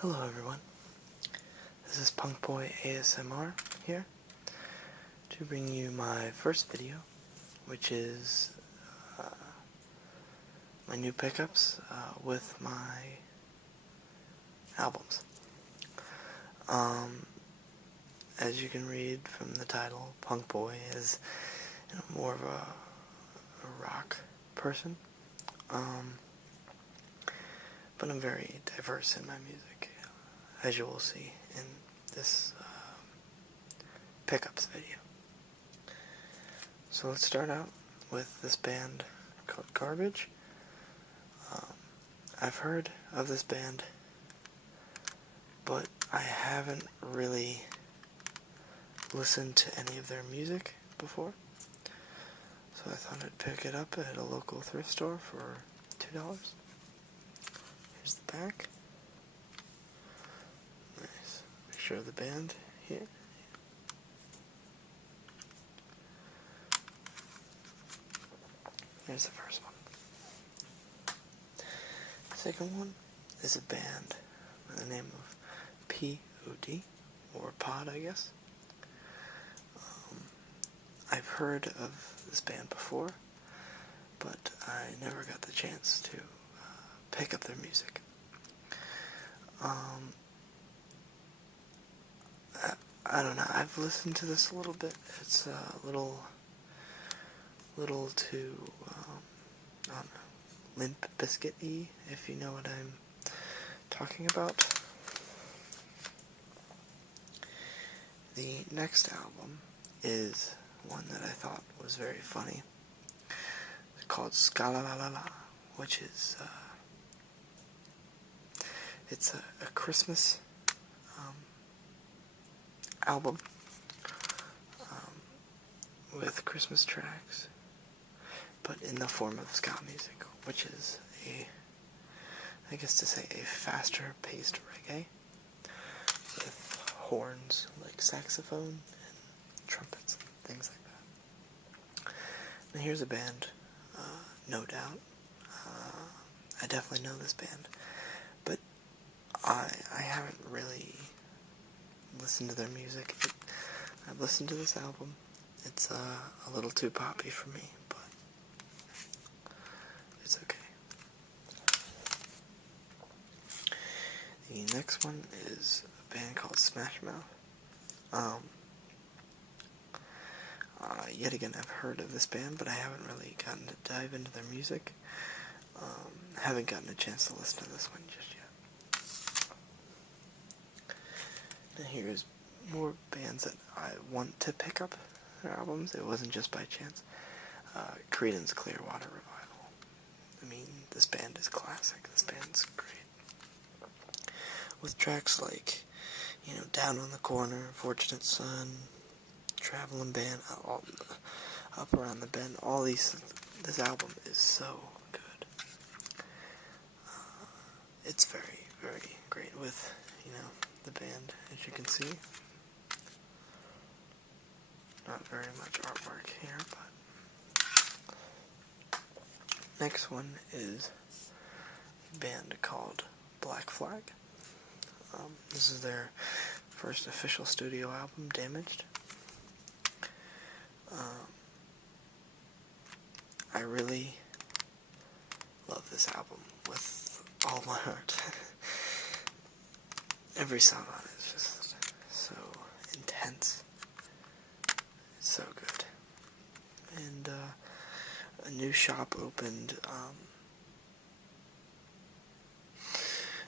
Hello everyone, this is Punk Boy ASMR here to bring you my first video, which is my new pickups with my albums. As you can read from the title, Punk Boy is more of a rock person, but I'm very diverse in my music, as you will see in this pickups video. So let's start out with this band called Garbage. I've heard of this band, but I haven't really listened to any of their music before, so I thought I'd pick it up at a local thrift store for $2. Here's the back. Nice. Picture of the band here. Here's the first one. The second one is a band by the name of P.O.D., or Pod, I guess. I've heard of this band before, but I never got the chance to pick up their music. I don't know, I've listened to this a little bit. It's a little too, I don't know, Limp Bizkit-y, if you know what I'm talking about. The next album is one that I thought was very funny. It's called Ska-la-la-la-la, which is, it's a Christmas album with Christmas tracks, but in the form of ska music, which is I guess to say a faster paced reggae with horns like saxophone and trumpets and things like that. Now here's a band, no doubt. I definitely know this band, but I haven't really listened to their music. I've listened to this album. It's a little too poppy for me, but it's okay. The next one is a band called Smash Mouth. Yet again, I've heard of this band, but I haven't really gotten to dive into their music. Haven't gotten a chance to listen to this one just yet. And here's more bands that I want to pick up their albums. It wasn't just by chance. Creedence Clearwater Revival. I mean, this band is classic. This band's great. With tracks like, Down on the Corner, Fortunate Son, Traveling Band, Up Around the Bend, all these. This album is so good. It's very, very great with, the band, as you can see. Not very much artwork here, but next one is a band called Black Flag. This is their first official studio album, Damaged. I really love this album with all my heart. Every song on it is just so intense. It's so good. And a new shop opened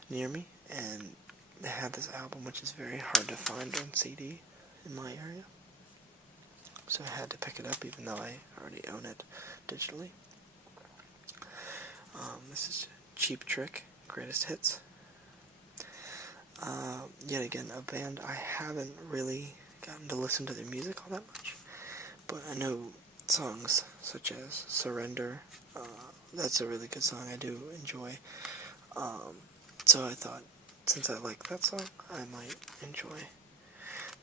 near me, and they had this album, which is very hard to find on CD in my area. So I had to pick it up, even though I already own it digitally. This is Cheap Trick, Greatest Hits. Yet again, a band I haven't really gotten to listen to their music all that much, but I know songs such as Surrender. That's a really good song I do enjoy. So I thought, since I like that song, I might enjoy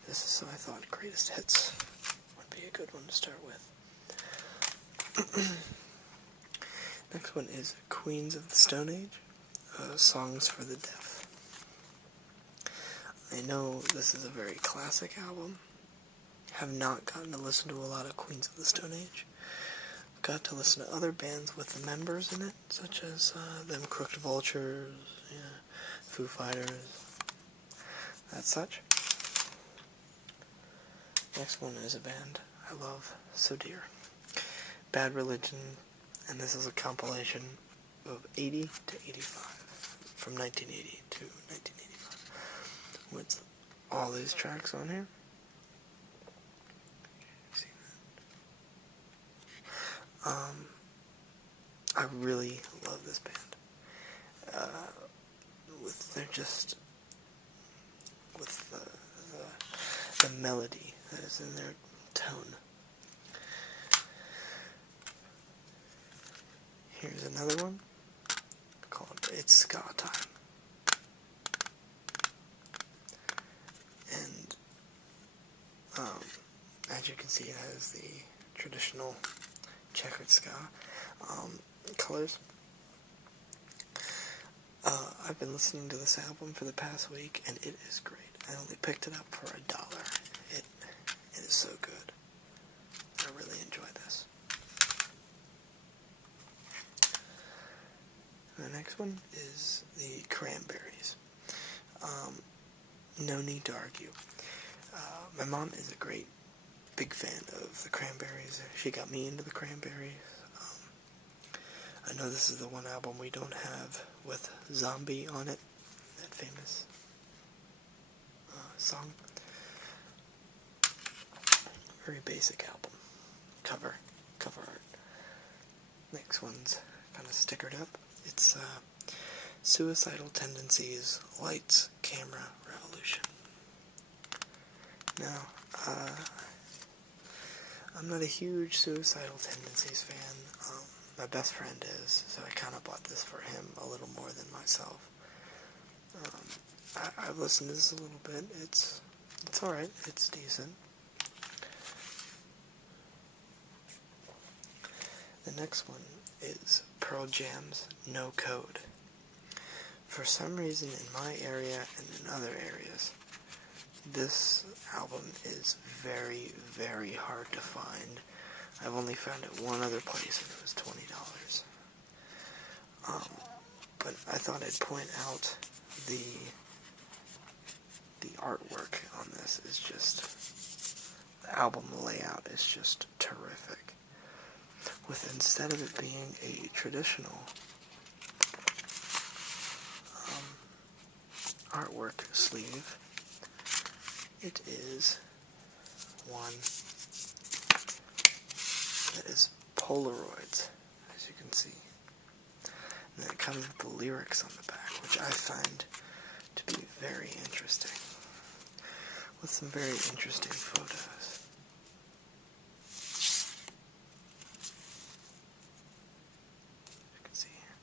this. So I thought Greatest Hits would be a good one to start with. Next one is Queens of the Stone Age, Songs for the Deaf. I know this is a very classic album. Have not gotten to listen to a lot of Queens of the Stone Age. Got to listen to other bands with the members in it, such as them Crooked Vultures, Foo Fighters, that such. Next one is a band I love so dear. Bad Religion, and this is a compilation of 80 to 85, from 1980 to 1985, with all these tracks on here. I really love this band. With the melody that is in their tone. Here's another one called It's Ska Time. And as you can see, it has the traditional checkered ska colors. I've been listening to this album for the past week, and it is great. I only picked it up for $1. It is so good. I really enjoy this. The next one is the Cranberries. No need to argue. My mom is a great, big fan of the Cranberries. She got me into the Cranberries. I know this is the one album we don't have with Zombie on it, that famous song. Very basic album. Cover art. Next one's kind of stickered up. It's Suicidal Tendencies, Lights, Camera, Revolution. Now, I'm not a huge Suicidal Tendencies fan. My best friend is, so I kind of bought this for him a little more than myself. I've listened to this a little bit. It's alright. It's decent. The next one is Pearl Jam's No Code. For some reason in my area and in other areas, this album is very, very hard to find. I've only found it one other place, and it was $20. But I thought I'd point out the artwork on this is just, the album layout is just terrific. With, instead of it being a traditional artwork sleeve, it is one that is Polaroids, as you can see. And then it comes with the lyrics on the back, which I find to be very interesting, with some very interesting photos. You can see here.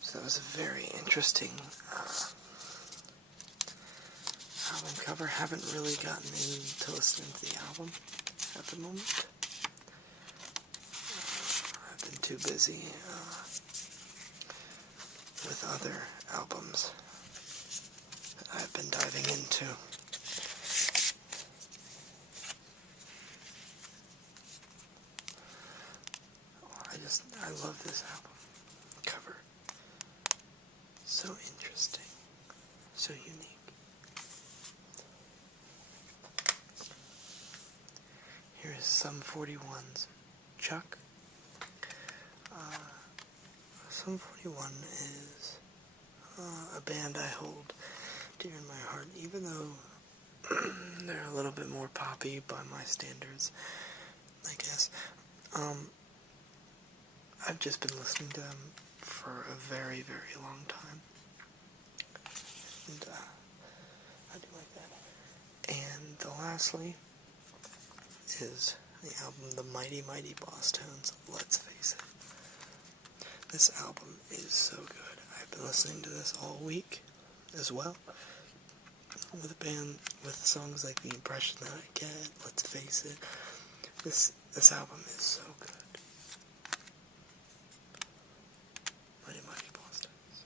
So that was a very interesting album cover. Haven't really gotten into listening to the album at the moment. I've been too busy with other albums that I've been diving into. I love this album cover. So interesting. So unique. Here is Sum 41's Chuck. Sum 41 is a band I hold dear in my heart, even though they're a little bit more poppy by my standards, I guess. I've just been listening to them for a very, very long time. And I do like that. And the last lastly is the album The Mighty Mighty Boss Tones of Let's Face It. This album is so good. I've been listening to this all week as well. With a band with songs like The Impression That I Get, Let's Face It. This album is so good. Mighty Mighty Boss Tones.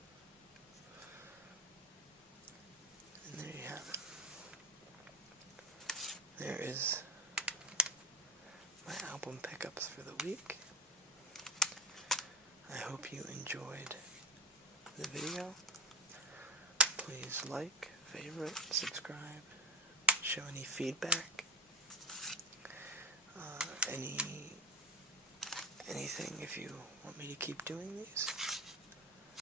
And there you have it. There is my album pickups for the week. I hope you enjoyed the video. Please like, favorite, subscribe, show any feedback, anything if you want me to keep doing these.